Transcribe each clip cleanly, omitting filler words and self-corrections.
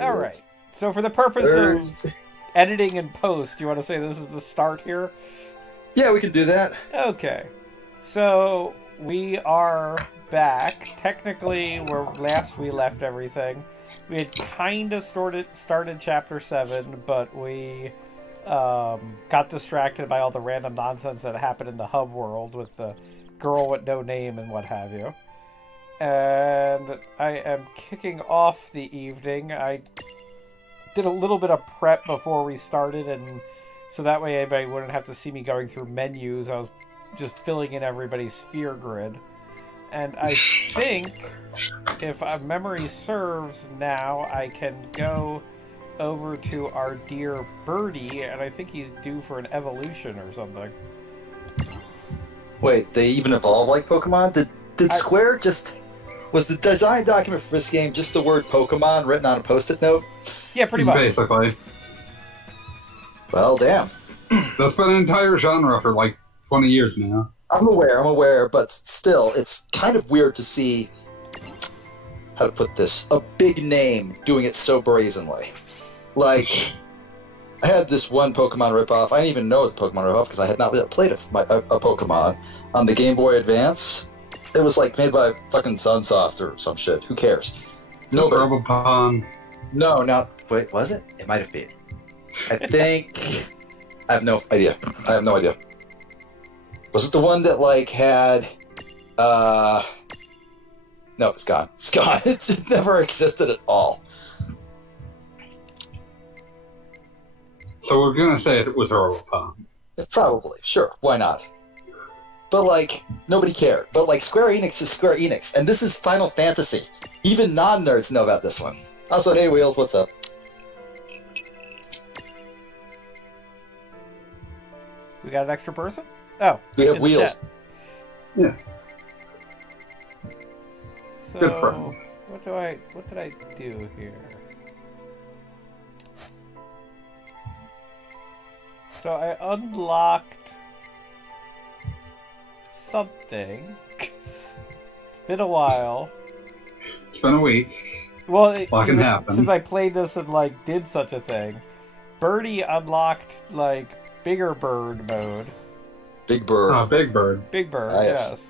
All right. So for the purpose of editing and post, you want to say this is the start here? Yeah, we can do that. Okay. So we are back. Technically, where last we left everything, we had kind of started Chapter 7, but we got distracted by all the random nonsense that happened in the hub world with the girl with no name and what have you. And I am kicking off the evening. I did a little bit of prep before we started, and so that way anybody wouldn't have to see me going through menus. I was just filling in everybody's sphere grid. And I think, if memory serves now, I can go over to our dear Birdie, and I think he's due for an evolution or something. Wait, they even evolve like Pokemon? Did Square just... Was the design document for this game just the word Pokemon written on a post-it note? Yeah, pretty much. Basically. Well, damn. That's been an entire genre for like 20 years now. I'm aware, but still, it's kind of weird to see, how to put this, a big name doing it so brazenly. Like, I had this one Pokemon ripoff. I didn't even know it was a Pokemon ripoff because I had not played a Pokemon on the Game Boy Advance. It was like made by fucking Sunsoft or some shit. Who cares? Nobody. Robopon. No, not... Wait, was it? It might have been. I think... I have no idea. Was it the one that, like, had... No, it's gone. It's gone. It never existed at all. So we're gonna say it was Robopon. Probably. Sure. Why not? But, like, nobody cared. But, like, Square Enix is Square Enix. And this is Final Fantasy. Even non-nerds know about this one. Also, hey, Wheels, what's up? We got an extra person? Oh. We have Wheels. Yeah. So, good friend. What did I do here? So I unlocked something. It's been a while. It's been a week. Well, Can happen. Since I played this and like did such a thing, Birdie unlocked like Bigger Bird mode. Big Bird. Oh, Big Bird. Big Bird, Nice. yes.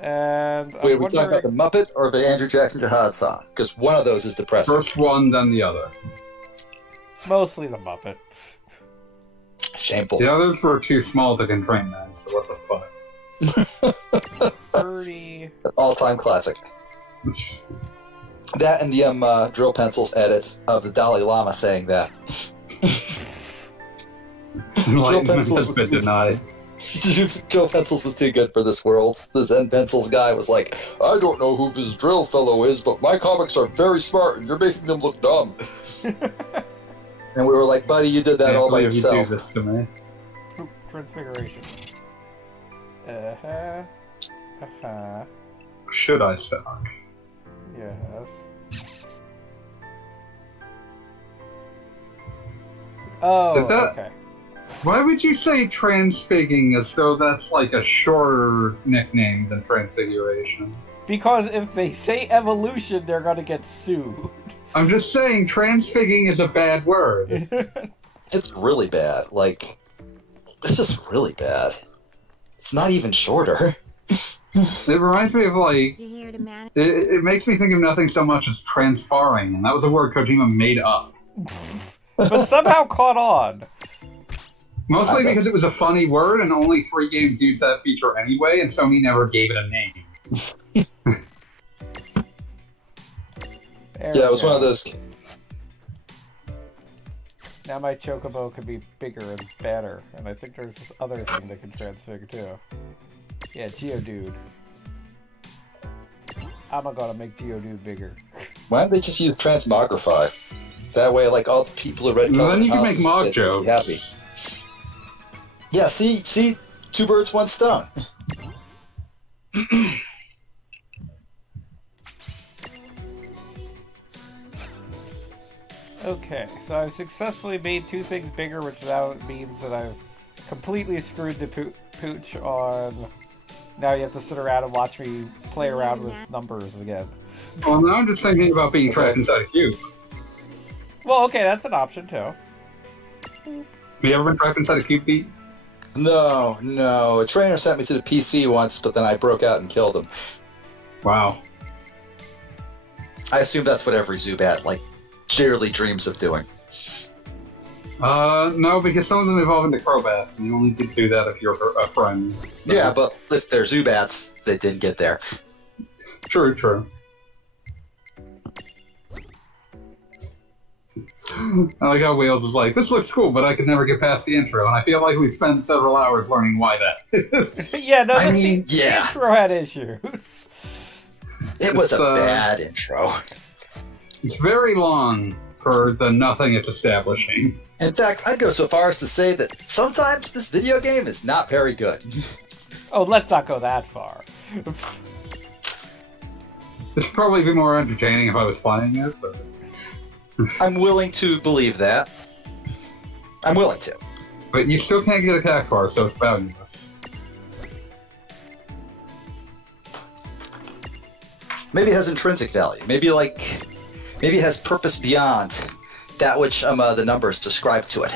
And Wait, are we talking about the Muppet or the Andrew Jackson Jihad song? Because one of those is depressing. First one, then the other. Mostly the Muppet. Shameful. The others were too small to constrain them, so what the fuck. Birdie. All-time classic. That and the Drill Pencils edit of the Dalai Lama saying that. Enlightenment has been denied. Drill Pencils was too good for this world. The Zen Pencils guy was like, I don't know who this drill fellow is, but my comics are very smart and you're making them look dumb. And we were like, buddy, you did that all by yourself. You do this to me. Transfiguration. Should I stock? Yes. Oh, okay. Why would you say transfigging as though that's like a shorter nickname than transfiguration? Because if they say evolution, they're gonna get sued. I'm just saying transfigging is a bad word. It's really bad. Like, it's just really bad. It's not even shorter. It reminds me of, like... It makes me think of nothing so much as transfarring, and that was a word Kojima made up. But somehow caught on. Mostly because it was a funny word, and only 3 games used that feature anyway, and Sony never gave it a name. Yeah, it was one of those... Now my Chocobo could be bigger and better, and I think there's this other thing that can transfig too. Yeah, Geodude. I'm gonna make Geodude bigger. Why don't they just use Transmogrify? That way, like, all the people who read... Well, then you can make Mog jokes. Happy. Yeah, see? 2 birds, 1 stone. Okay, so I've successfully made 2 things bigger, which now means that I've completely screwed the pooch on... Now you have to sit around and watch me play around with numbers again. Well, now I'm just thinking about being trapped inside a cube. Well, okay, that's an option too. Have you ever been trapped inside a cube beat? No. A trainer sent me to the PC once, but then I broke out and killed him. Wow. I assume that's what every Zubat, like, dearly dreams of doing. No, because some of them evolve into Crobats, and you only can do that if you're a friend. So. Yeah, but if they're Zubats, they didn't get there. True. I like how Wales was like, this looks cool, but I could never get past the intro, and I feel like we spent several hours learning why that is. Yeah, no, the intro had issues. It was a bad intro. It's very long for the nothing it's establishing. In fact, I'd go so far as to say that sometimes this video game is not very good. Oh, let's not go that far. This would probably be more entertaining if I was playing it, but... I'm willing to believe that. I'm willing to. But you still can't get a Cactuar, so it's valueless. Maybe it has intrinsic value. Maybe it has purpose beyond that which the numbers describe to it.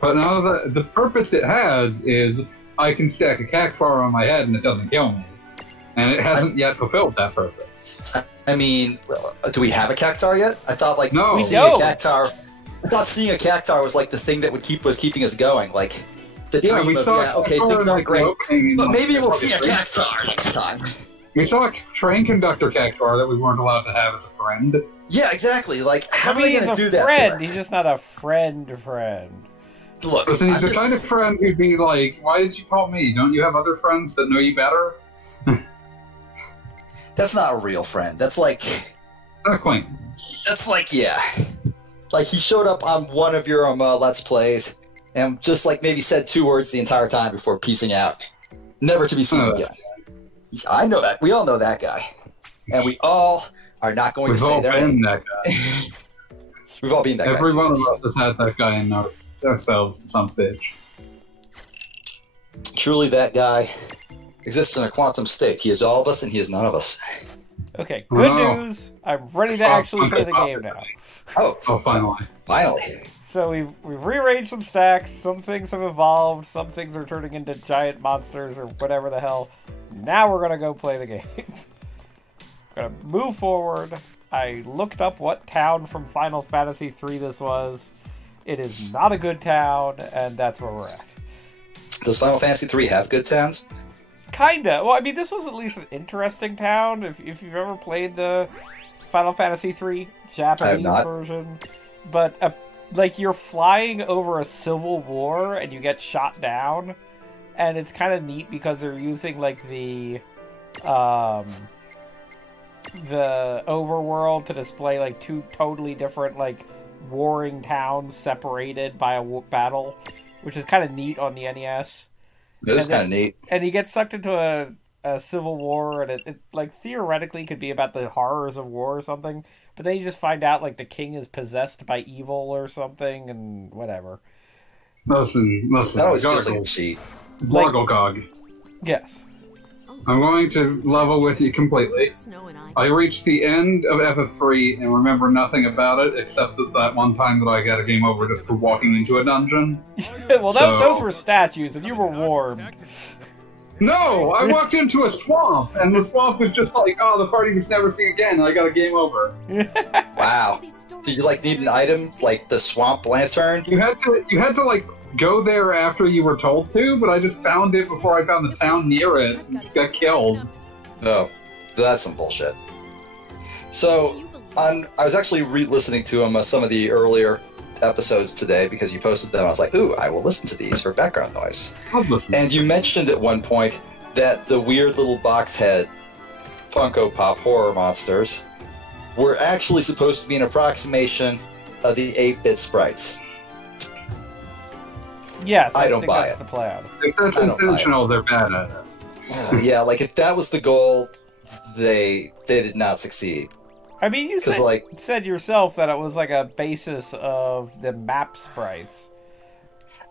But now the purpose it has is I can stack a Cactuar on my head and it doesn't kill me. And it hasn't yet fulfilled that purpose. I mean, do we have a Cactuar yet? I thought No. seeing a Cactuar. I thought seeing a Cactuar was like the thing that was keeping us going. Like the dream we of, saw okay, things aren't great, but maybe we'll see a great. Cactuar next time. We saw a train conductor Cactuar that we weren't allowed to have as a friend. Yeah, exactly. Like, how I mean, are they he's going to a do that? friend. He's just not a friend. Look, Listen, he's the kind of friend who'd be like, why did you call me? Don't you have other friends that know you better? That's not a real friend. That's like... An acquaintance. That's like, yeah. Like, he showed up on one of your Let's Plays, and just, like, maybe said 2 words the entire time before piecing out. Never to be seen again. I know that. We all know that guy. And we all are not going to say that. We've all been that guy. We've all been that guy. Every one of us has had that guy in ourselves at some stage. Truly, that guy exists in a quantum state. He is all of us, and he is none of us. Okay, good news. I'm ready to actually play the game now. Oh, finally. Finally. So we've rearranged some stacks. Some things have evolved. Some things are turning into giant monsters or whatever the hell. Now we're gonna go play the game. Gonna move forward. I looked up what town from Final Fantasy III this was. It is not a good town, and that's where we're at. Does Final Fantasy III have good towns? Kinda. Well, I mean, this was at least an interesting town. If you've ever played the Final Fantasy III Japanese version, but like you're flying over a civil war and you get shot down, and it's kind of neat because they're using like the overworld to display like 2 totally different like warring towns separated by a battle, which is kind of neat on the NES. It is kind of neat. And he gets sucked into a civil war, and it like theoretically could be about the horrors of war or something, but then you just find out like the king is possessed by evil or something, and whatever. Listen. That always feels like a cheat. Gog. Yes. I'm going to level with you completely. I reached the end of FF3 and remember nothing about it except that one time that I got a game over just for walking into a dungeon. Well, those were statues, and you were warmed. No! I walked into a swamp, and the swamp was just like, oh, the party was never seen again, and I got a game over. Wow. Did you, like, need an item, like the swamp lantern? You had to, like, go there after you were told to, but I just found it before I found the town near it, and just got killed. Oh, that's some bullshit. So, I was actually re-listening to some of the earlier episodes today because you posted them. I was like, ooh, I will listen to these for background noise. And you mentioned at one point that the weird little box head Funko Pop horror monsters were actually supposed to be an approximation of the 8-bit sprites. Yes, I don't think buy that's it. the plan. If that's intentional, they're bad at it. Yeah, like if that was the goal, they did not succeed. I mean, you said yourself that it was like a basis of the map sprites.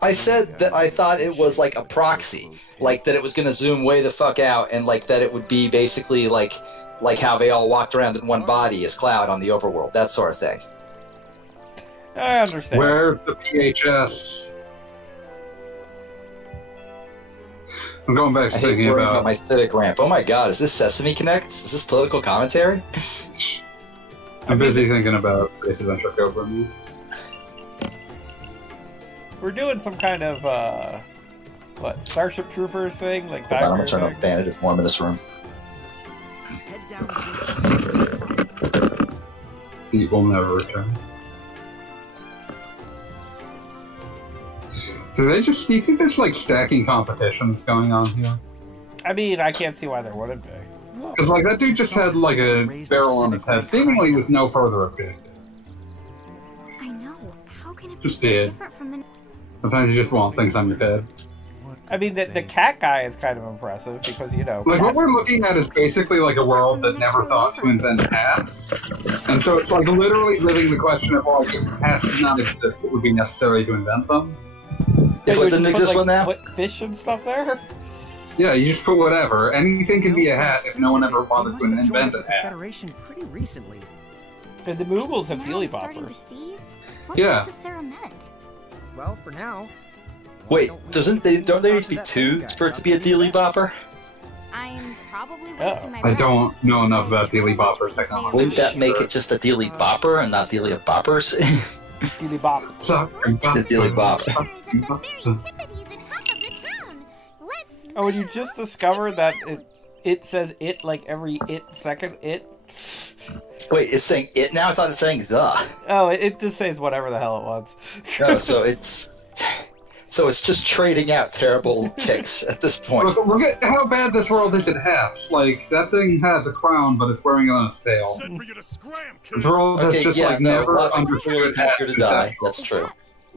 I said that I thought it was like a proxy, like that it was going to zoom way the fuck out, and like that it would be basically like how they all walked around in one body as Cloud on the overworld, that sort of thing. I understand. Where's the PHS? I'm going back to I hate thinking worrying about my civic ramp. Oh my god, is this Sesame Connect? Is this political commentary? I'm busy thinking about Space Adventure Cobra. We're doing some kind of, what, Starship Troopers thing? Like Hold on, I'm gonna Diver turn up fan. It's warm in this room. He will never return. Do you think there's like stacking competitions going on here? I mean, I can't see why there wouldn't be. Because like that dude just had like a barrel on his head, seemingly with no further objective. I know. How can it be Just so did. different from the... Sometimes you just want things on your head. I mean, the cat guy is kind of impressive because, you know... Like, cat... what we're looking at is basically like a world that never thought to invent hats. And so it's like literally living the question of, like, if hats did not exist, it would be necessary to invent them. If you it didn't just put, exist one now? What, fish and stuff there? Yeah, you just put whatever. Anything can be a hat if no one ever bothered to invent a hat. Federation pretty recently. And the Moogles have Now dealy I'm starting to boppers. see what Yeah. Princess Sarah meant. Well, for now. Wait, don't there need to be two for it to be a dealy bopper? I'm probably Oh. wasting my I breath. don't know enough about Dealy Bopper's technology. Wouldn't that make it just a dealy bopper and not dealy of boppers? Dealy bop. The Dealy Bob. Is at the very tippity the top of the town. Let's Oh, and you just discovered that it says it like every second it? Wait, it's saying it now? I thought it's saying the. Oh, it just says whatever the hell it wants. Oh, so it's just trading out terrible ticks at this point. Look at how bad this world is at hats. Like, that thing has a crown, but it's wearing it on its tail. This world has Okay, just, yeah, like, no, never lots of people understood are hats. here to die. That's true.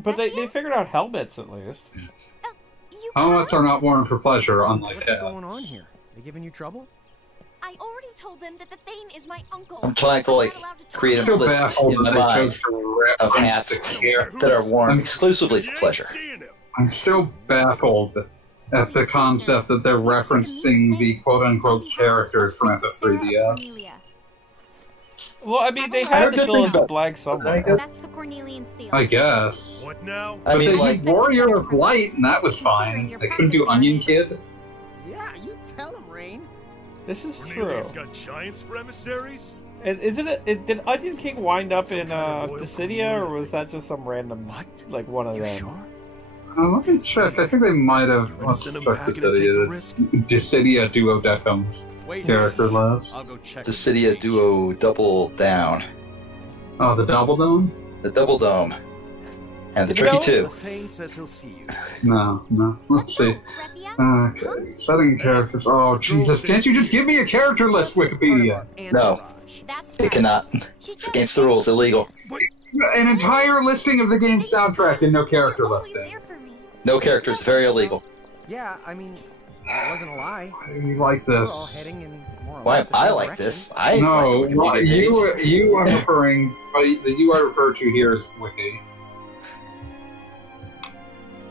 But they figured out helmets at least. You Helmets come? are not worn for pleasure, unlike What's going on hats. here? They giving you trouble? I already told them that the Thane is my uncle. I'm trying to, like, I'm not allowed to talk create I'm a still list baffled in that my they mind chose to of reference hats the character. that are worn exclusively for pleasure. I'm still baffled at the concept that they're referencing the quote-unquote characters from FF3DS. Well, I mean, they I had heard to good fill things in the about- blank somewhere. That's the Cornelian seal. I guess. What now? I But mean, they like, did Warrior of Light, and that was fine. They couldn't do Onion Kid. Yeah, you tell him, Rain. This is true. Cornelius got giants for emissaries? And isn't it? Did Onion King wind up in Dissidia, or was that just some random, like one of them? Let me check. I think they might have. Gonna Let's send check them packing and take Dissidia. the It's Dissidia Duodecum character list. I'll go check. the Cydia Duo Double Down, Oh, the Double Dome? the Double Dome, and the You know, Tricky Two. The Thane says he'll see you. No. Let's see. Raphia? Okay. Setting characters. Oh, Jesus. Can't you just give me a character list, Wikipedia? No, That's it right. cannot. She It's tried against to the rules. say Illegal. An entire listing of the game's soundtrack and no character You're always listing. there for me. No characters. Very illegal. Yeah, I mean, it wasn't a lie. Why do you like We're all this? heading in more or Why less am the I same like direction. this? I No, like the way they did it. you are referring. The you I refer to here is Wiki.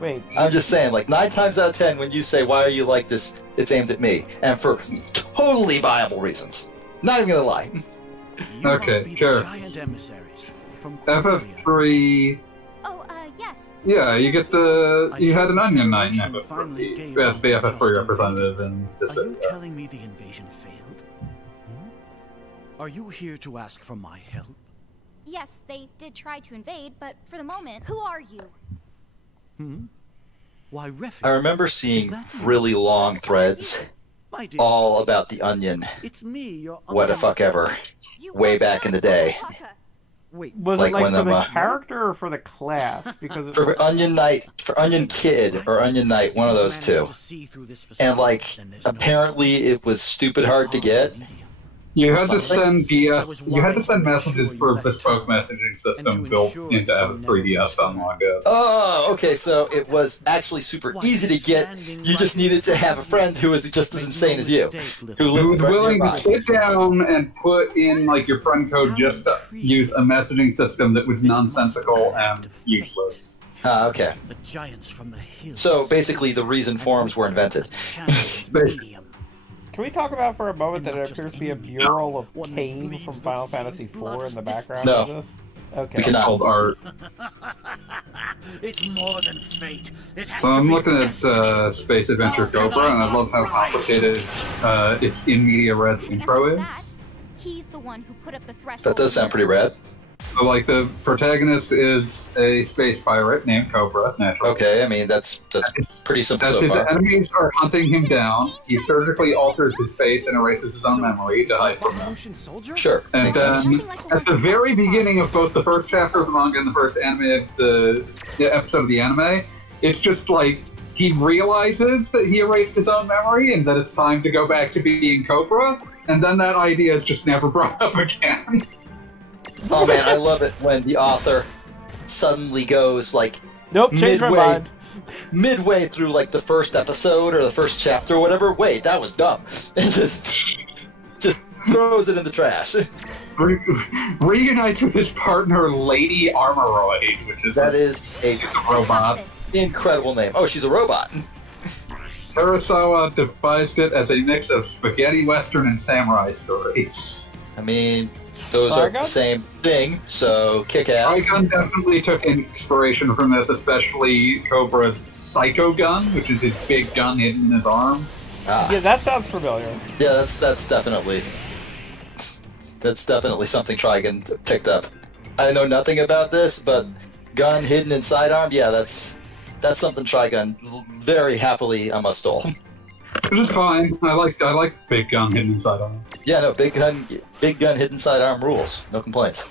Wait, I'm just saying, like 9 times out of 10, when you say "Why are you like this?" it's aimed at me, and for totally viable reasons. Not even gonna lie. You Okay, must be the sure. giant emissaries from FF3. Oh, yes. Yeah, you get the. You had an Onion Knight in FF3. As the FF3 representative in Are you Dissidia. telling me the invasion failed? Are you here to ask for my help? Yes, they did try to invade, but for the moment, who are you? Why, Refi? I remember seeing really long threads My dear, all about the Onion. it's me, your What the uncle. fuck ever. You Way are back in the not day. Alpaca. Wait, was like it like when for the I'm, character or for the class? Because For Onion Knight, for Onion Kid or Onion Knight, one of those Managed two. to see through this And facade, like, then there's no apparently it was stupid hard to get. You had to Something. send You had to send messages through a bespoke messaging system built into FF3DS on long ago. Oh, okay, so it was actually super easy to get. You just needed to have a friend who was just as insane as you. Who Who was lived right willing to nearby. sit down and put in like your friend code just to use a messaging system that was nonsensical and useless. Ah, okay. The giants from the hills. So basically the reason forums were invented. Champions medium. can we talk about for a moment that there appears to be a mural of Cain from Final Fantasy IV in the background No. of this? Okay. We cannot. Called art. It's more than fate. It has So to I'm be looking at destiny. Space Adventure Cobra, and I love how complicated its in media red's The answer intro is is. that. He's the one who put up the threshold. That does sound pretty rad. So, like, the protagonist is a space pirate named Cobra, naturally. Okay, I mean that's pretty simple As so his far. enemies are hunting him down, he surgically alters his face and erases his own memory to hide from them. Evolution soldier? Sure. And makes sense. then, at the very beginning of both the first chapter of the manga and the first anime of the episode of the anime, it's just like he realizes that he erased his own memory and that it's time to go back to being Cobra, and then that idea is just never brought up again. Oh man, I love it when the author suddenly goes like Nope, change my mind. midway through like the first episode or the first chapter or whatever. Wait, that was dumb, and just throws it in the trash. Reunites with his partner, Lady Armoroid, which is That is a robot. incredible name. Oh, she's a robot. Kurosawa devised it as a mix of spaghetti western and samurai stories. I mean, those are the Trigun? same thing. So kick ass. Trigun definitely took inspiration from this, especially Cobra's Psycho Gun, which is his big gun hidden in his arm. Ah, Yeah, that sounds familiar. yeah, that's definitely something Trigun picked up. I know nothing about this, but gun hidden in sidearm, yeah, that's something Trigun very happily stole. Which is fine. I like the big gun hidden inside arm. Yeah, no, big gun hidden sidearm rules. No complaints.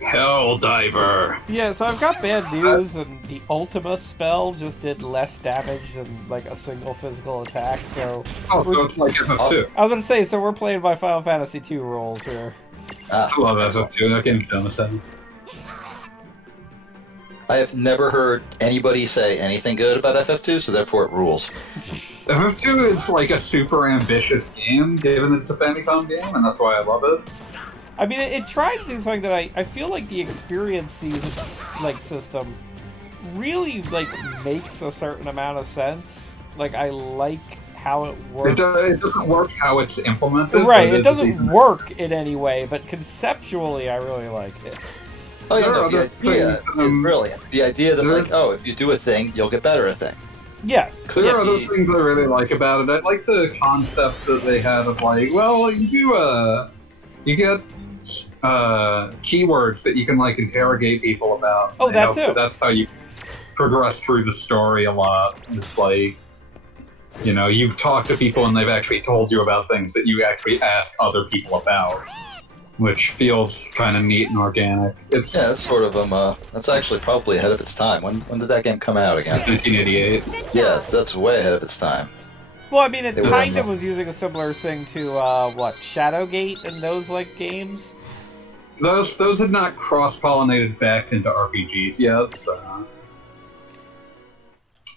Helldiver. Yeah, so I've got bad news, and the Ultima spell just did less damage than like a single physical attack. So Oh, so it's like FF2. I was gonna say, so we're playing by Final Fantasy II rules here. Ah, I love FF2. That game's done this. I have never heard anybody say anything good about FF2, so therefore it rules. FF2 is like a super ambitious game, given that it's a Famicom game, and that's why I love it. I mean, it tried things like that. I feel like the experience system really like makes a certain amount of sense. Like I like how it works. It doesn't work how it's implemented. Right, but it doesn't decent. work in any way, but conceptually, I really like it. Oh, yeah, There are no, the other idea things, is brilliant. The idea that, there- like, oh, if you do a thing, you'll get better at a thing. Yes. There Yeah, are other you- things I really like about it. I like the concept that they had of like, well, you get keywords that you can like interrogate people about. Oh, You that know, too. That's how you progress through the story a lot. It's like, you know, you've talked to people and they've actually told you about things that you actually ask other people about, which feels kind of neat and organic. It's Yeah, that's sort of that's actually probably ahead of its time. When did that game come out again? 1988. Yes, that's way ahead of its time. Well, I mean, it It was, kind of was using a similar thing to Shadowgate and those like games. Those had not cross-pollinated back into RPGs yet, so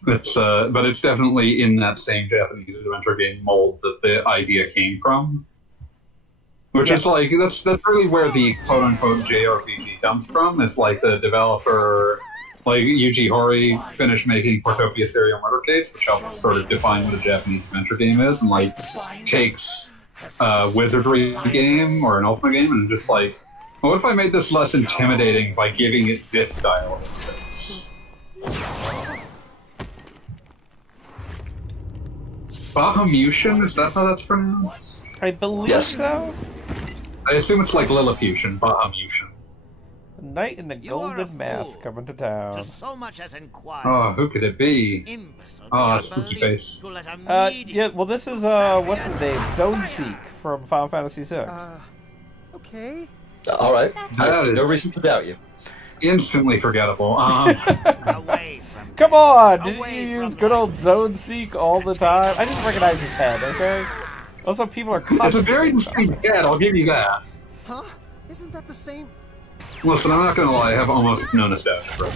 but it's definitely in that same Japanese adventure game mold that the idea came from. Which is like that's really where the quote-unquote JRPG comes from. It's like the developer, like Yuji Horii, finished making Portopia Serial Murder Case, which helps sort of define what a Japanese adventure game is, and like takes a wizardry game or an Ultima game and just like, what if I made this less intimidating by giving it this style of interface? Bahamutian, is that how that's pronounced? I believe Yes. so. I assume it's like Lilliputian, Bahamutian. Knight in the You are a Golden Mask fool. coming to town. To so much as inquire. Oh, who could it be? Imbecile Oh, beyond spooky belief, face. who let a needy Yeah, well, this is, what's his name? Zone Seek from Final Fantasy VI. Okay. All right, I That see no is- reason to doubt you. Instantly forgettable. away from Come on! Didn't Away you from use good old life. Zone Seek all the time? I didn't recognize his head, okay? Also, people are It's a constantly... very distinct head, I'll give you that. Huh? Isn't that the same? Listen, I'm not gonna lie, I have almost no nostalgia for it.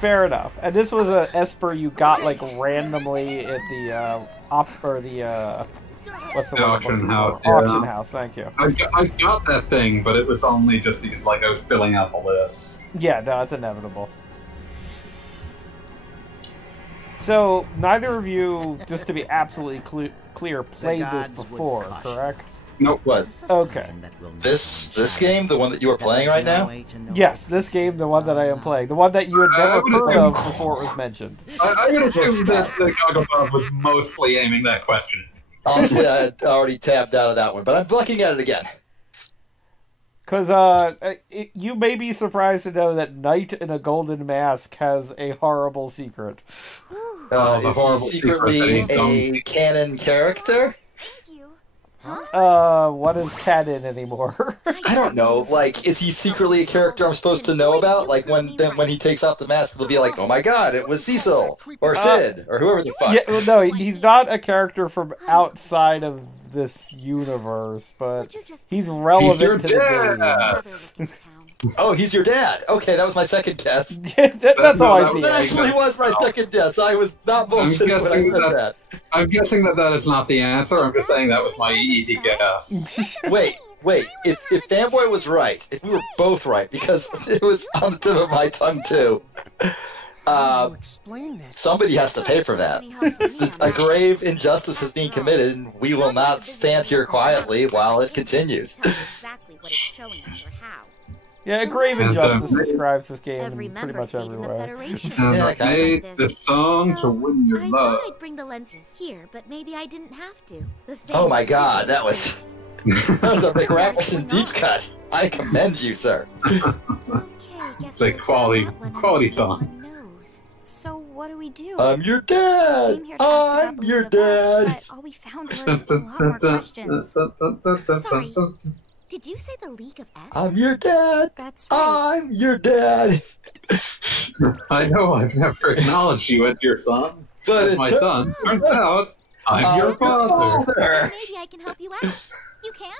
Fair enough. And this was a Esper you got, like, randomly at the, what's the The one I'm auction looking house, for? yeah. Auction house, thank you. I got that thing, but it was only just because like I was filling out the list. Yeah, no, it's inevitable. So, neither of you, just to be absolutely clear, played this before, correct? Nope. What? Okay. This game, the one that you are playing right now? Yes, this game, the one that I am playing. The one that you had never heard of before it was mentioned. I would assume that Goggle Bob was mostly aiming that question. Honestly, I had already tabbed out of that one, but I'm looking at it again. Because you may be surprised to know that Knight in a Golden Mask has a horrible secret. Is he secretly a canon character? What is canon anymore? I don't know. Like, is he secretly a character I'm supposed to know about? Like, when he takes off the mask, it'll be like, oh my god, it was Cecil, or Sid, or whoever the fuck. Yeah, well, no, he's not a character from outside of this universe, but he's relevant to the game. Oh, he's your dad. Okay, that was my second guess. That's how I see That it. actually was my second guess. I was not bullshitting when I said that. I'm guessing that is not the answer. I'm just saying that was my easy guess. Wait. If Fanboy was right, if we were both right, because it was on the tip of my tongue too. Somebody has to pay for that. A grave injustice is being committed, and we will not stand here quietly while it continues. Yeah, a grave injustice describes this game in pretty much every way. And I made the song to win your I love. thought I'd bring the lenses here, but maybe I didn't have to. Oh my god, that was a Rick Rapperson deep cut. I commend you, sir. It's a quality song. So what do we do? I'm your dad. I'm your dad. But all we found was a lot more questions. Sorry. Did you say the League of S? I'm your dad. That's right. I'm your dad. I know I've never acknowledged you as your son, But as my son. Turns out I'm your father. Maybe I can help you out. You can?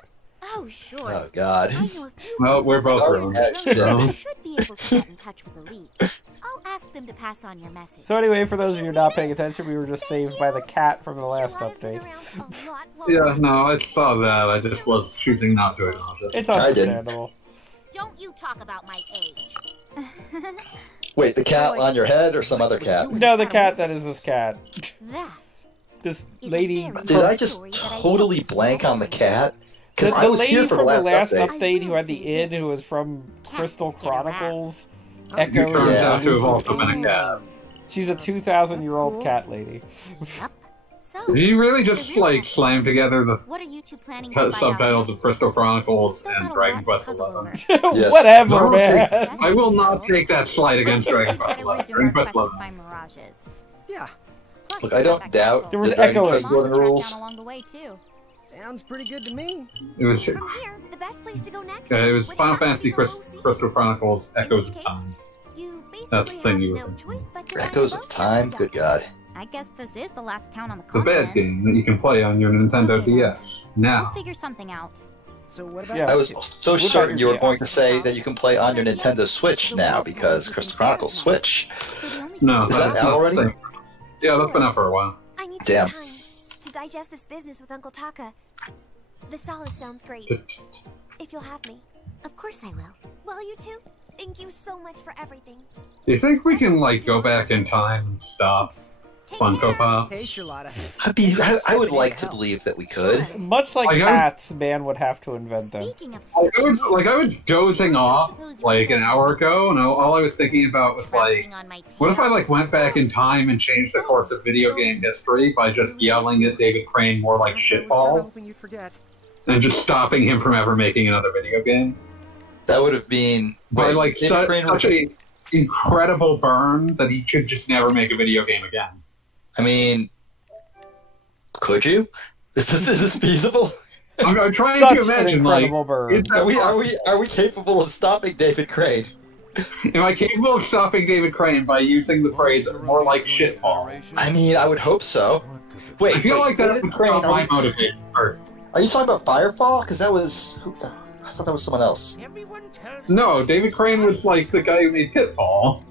Oh, sure. Oh god. I know a few Well, we're both wrong. I should be able to get in touch with the League. I'll ask them to pass on your message. So anyway, for those of you not paying attention, we were just saved by the cat from the last update. Yeah, no, I saw that. I just was choosing not to acknowledge it. It's understandable. Don't you talk about my age. Wait, the cat on your head or some other cat? No, the cat that is this cat. That This lady. Did I just totally blank on the cat? Because I was lady here for from the last update. update who had the inn, who was from Crystal Chronicles. It Echo. turns out to have also been a cat. She's a 2,000-year-old cat lady. So, Did you really just, like, slam together the what are you two planning to find subtitles out? of Crystal Chronicles and Dragon Quest XI? Yes. Whatever, No, man. I will not take that slight against Dragon Quest Better XI. resume Dragon our Quest quest to XI. find mirages. Yeah, Plus, Look, we I got don't that doubt castle. There was the Dragon echoing. Quest Mom to Golden track rules. down along the way, too. sounds pretty good to me. It was From here, the best place to go next. it was would Final have to Fantasy be the low sea. Crystal Chronicles In Echoes which of case, Time. You That's the basically thing have you no would- choice but to Echoes find of both Time? ducks. Good god. I guess this is the last town on the The continent. bad game that you can play on your Nintendo DS. We'll Now. figure something out. So what about Yeah. I was so What about certain you were your going to say that you can play on your Nintendo Switch now because Crystal Chronicles Switch. So the only No, Is that's that out not already? the same. Yeah, that's been out for a while. I need Damn. some time to digest this business with Uncle Taka. The solace sounds great. If you'll have me. Of course I will. Well, you two, thank you so much for everything. Do you think we can, like, go back in time and stop Take Funko care. Pops? Hey, Charlotta. I would like to believe that we could. Much like Like, I was- cats, man would have to invent them. Speaking of I was dozing off, like, an hour ago, and all I was thinking about was, like, what if I, like, went back in time and changed the course of video game history by just yelling at David Crane more like I'm shitfall, hoping you'd forget. and just stopping him from ever making another video game? That would have been By, wait, like, David Crane such a incredible burn that he should just never make a video game again. I mean, could you? Is this feasible? I'm trying Such to an imagine, like, incredible bird. is that Are we capable of stopping David Crane? am I capable of stopping David Crane by using the phrase more like shitfall? I mean, I would hope so. Wait, I feel like that David would Crane. be my motivation first. Are you talking about Firefall? Because that was I thought that was someone else. Everyone tell No, David Crane was like the guy who made Pitfall.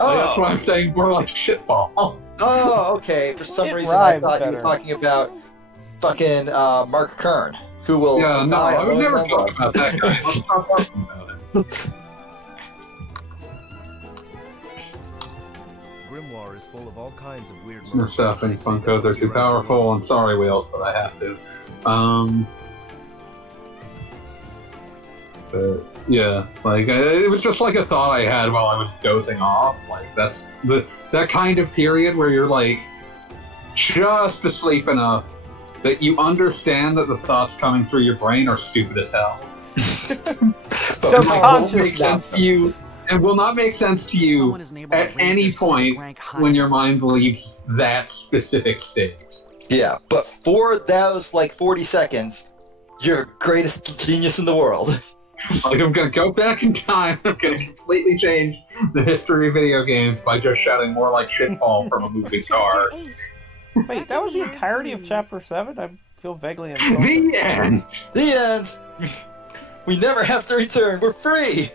Like, that's why I'm saying more like shitfall. Oh, okay. For some It reason, I rhymed thought you better. were talking about fucking Mark Kern, who will. Yeah, no, I would never talk about. about that guy. Let's stop talking about it. Grimoire store is full of all kinds of weird Some stuff and Funkos are too powerful. I'm sorry, Wheels, but I have to. But yeah, like it was just like a thought I had while I was dozing off. Like that's that kind of period where you're like just asleep enough that you understand that the thoughts coming through your brain are stupid as hell. Subconscious. And will not make sense to you at any point when your mind leaves that specific state. Yeah, but for those like 40 seconds, you're greatest genius in the world. Like, I'm gonna go back in time, I'm gonna completely change the history of video games by just shouting more like shitball from a moving car. Wait, that was the entirety of Chapter 7? I feel vaguely insulted. The end! The end! We never have to return, we're free!